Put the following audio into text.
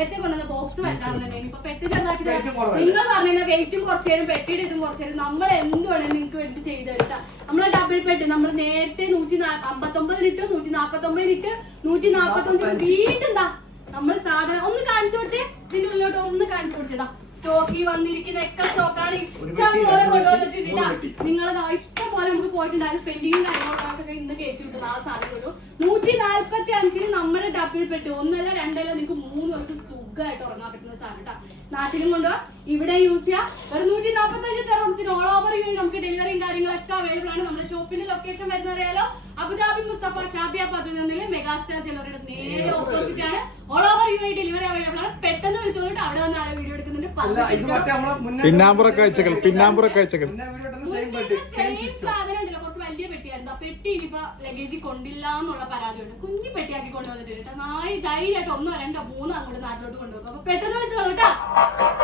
നേരത്തെ കൊണ്ടുവന്ന ബോക്സ് വലുതാണെന്നുണ്ടെങ്കിൽ ഇപ്പൊ പെട്ടി ചെറുതാക്കി നിങ്ങൾ പറഞ്ഞ വെയിറ്റും കുറച്ചു നേരം പെട്ടിയുടെ ഇതും കുറച്ചു നേരം നമ്മൾ എന്ത് വേണമെങ്കിൽ നിങ്ങൾക്ക് വേണ്ടി ചെയ്ത് തരുക. നമ്മളെ ഡബിൾ പെട്ടി നമ്മൾ നേരത്തെ 159 ഇട്ട് 149 ഇട്ട് 145 വീണ്ടും എന്താ നമ്മള് സാധനം ഒന്ന് കാണിച്ചു കൊടുത്തേ. ഇതിന്റെ ഉള്ളിലോട്ട് ഒന്ന് കാണിച്ചു കൊടുത്തതാ. സ്റ്റോക്കിൽ വന്നിരിക്കുന്ന ഒക്കെ സ്റ്റോക്കാണ്. ഇഷ്ടം പോലെ കൊണ്ടുവന്നിട്ടുണ്ട്. നിങ്ങളെ ഇഷ്ടം പോലെ നമുക്ക് പോയിട്ടുണ്ടായിരുന്നു. പെൻഡിങ്ങും കാര്യങ്ങളൊക്കെ ഇന്ന് കയറ്റി വിട്ടു. നാളെ സാധനം വരും. 145 നമ്മുടെ ഡബിൾ പെട്ടി. ഒന്നല്ല രണ്ടല്ല, നിങ്ങൾക്ക് 3 പേർക്ക് സുഖമായിട്ട് ഉറങ്ങാൻ പറ്റുന്ന സാധനം കേട്ടോ. നാട്ടിലും കൊണ്ടുപോവാ, ഇവിടെ യൂസ് ചെയ്യാം. ഒരു 145 ദിർഹംസിന് ഓൾ ഓവർ യു നമുക്ക് ഡെലിവറിയും കാര്യങ്ങളൊക്കെ അവൈലബിൾ ആണ്. നമ്മുടെ ഷോപ്പിന്റെ ലൊക്കേഷൻ വരുന്ന അറിയാലോ, അബുദാബി മുസ്തഫ ഷാബിയ 11 മെഗാസ്റ്റാർ ജ്വല്ലറിയുടെ നേരെ ഓപ്പോസിറ്റ് ആണ്. All over you delivery available ആണ്. പെട്ടെന്ന് വിളിച്ചോളൂ. അവിടെ വന്ന് ആരോ വീഡിയോ എടുക്കുന്നുണ്ട്. പിന്നാമ്പുറ കാഴ്ചകൾ സാധനം ഉണ്ടല്ലോ, കുറച്ച് വലിയ പെട്ടിയായിരുന്നു. ആ പെട്ടി ഇനിയിപ്പോ ലഗേജ് കൊണ്ടില്ല എന്നുള്ള പരാതിയുണ്ട്. കുഞ്ഞു പെട്ടിയാക്കി കൊണ്ടുവന്നിട്ട് കേട്ടോ. നായി ധൈര്യമായിട്ട് 1 2 3 അങ്ങോട്ട് നാട്ടിലോട്ട് കൊണ്ടുപോകും. അപ്പൊ പെട്ടെന്ന് വിളിച്ചോളൂ കേട്ടോ.